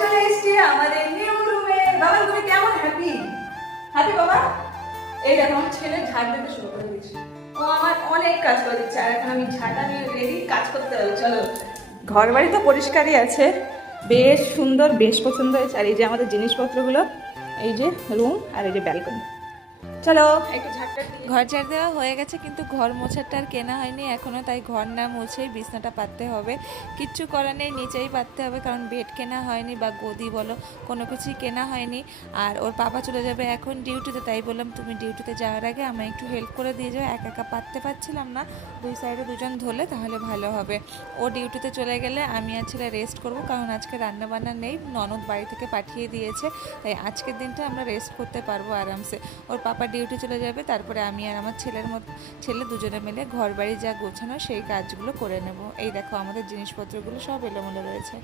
চলে এসেছি আমাদের নিউ রুমে। বাবা তুমি কেমন হ্যাপি হ্যাপি বাবা? এই দেখো আমার ছেলে ঝাড় দিতে শুরু করে দিয়েছে। ও আমার অনেক কাজ করে দিচ্ছে আর এখন আমি ঝাড়টা নিয়ে রেডি, কাজ করতে হবে। চলো, ঘর বাড়ি তো পরিষ্কারই আছে, বেশ সুন্দর, বেশ পছন্দ হয়েছে। আর এই যে আমাদের জিনিসপত্রগুলো, এই যে রুম আর এই যে ব্যালকনি। চলো একটু ঝাড়টা দিয়ে। ঘর ঝাড় দেওয়া হয়ে গেছে কিন্তু ঘর মোছাটা আর কেনা হয়নি এখনও, তাই ঘর না মুছেই বিছনাটা পাততে হবে। কিচ্ছু করার নেই, নিচেই পাততে হবে, কারণ বেড কেনা হয়নি বা গদি বলো কোনো কিছুই কেনা হয়নি। আর ওর পাপা চলে যাবে এখন ডিউটিতে, তাই বললাম তুমি ডিউটিতে যাওয়ার আগে আমায় একটু হেল্প করে দিয়ে যাও, একা একা পাততে পারছিলাম না, দুই সাইডে দুজন ধরলে তাহলে ভালো হবে। ও ডিউটিতে চলে গেলে আমি আর ছেলে রেস্ট করব, কারণ আজকে রান্নাবান্না নেই, ননদ বাড়ি থেকে পাঠিয়ে দিয়েছে, তাই আজকের দিনটা আমরা রেস্ট করতে পারবো আরামসে। ওর পাপা ডিউটি চলে যাবে, তারপরে আমি আর আমার ছেলে দুজনে মিলে ঘর বাড়ি যা গোছানো সেই কাজগুলো করে নেব। এই দেখো আমাদের জিনিসপত্রগুলো সব এলোমেলো রয়েছে।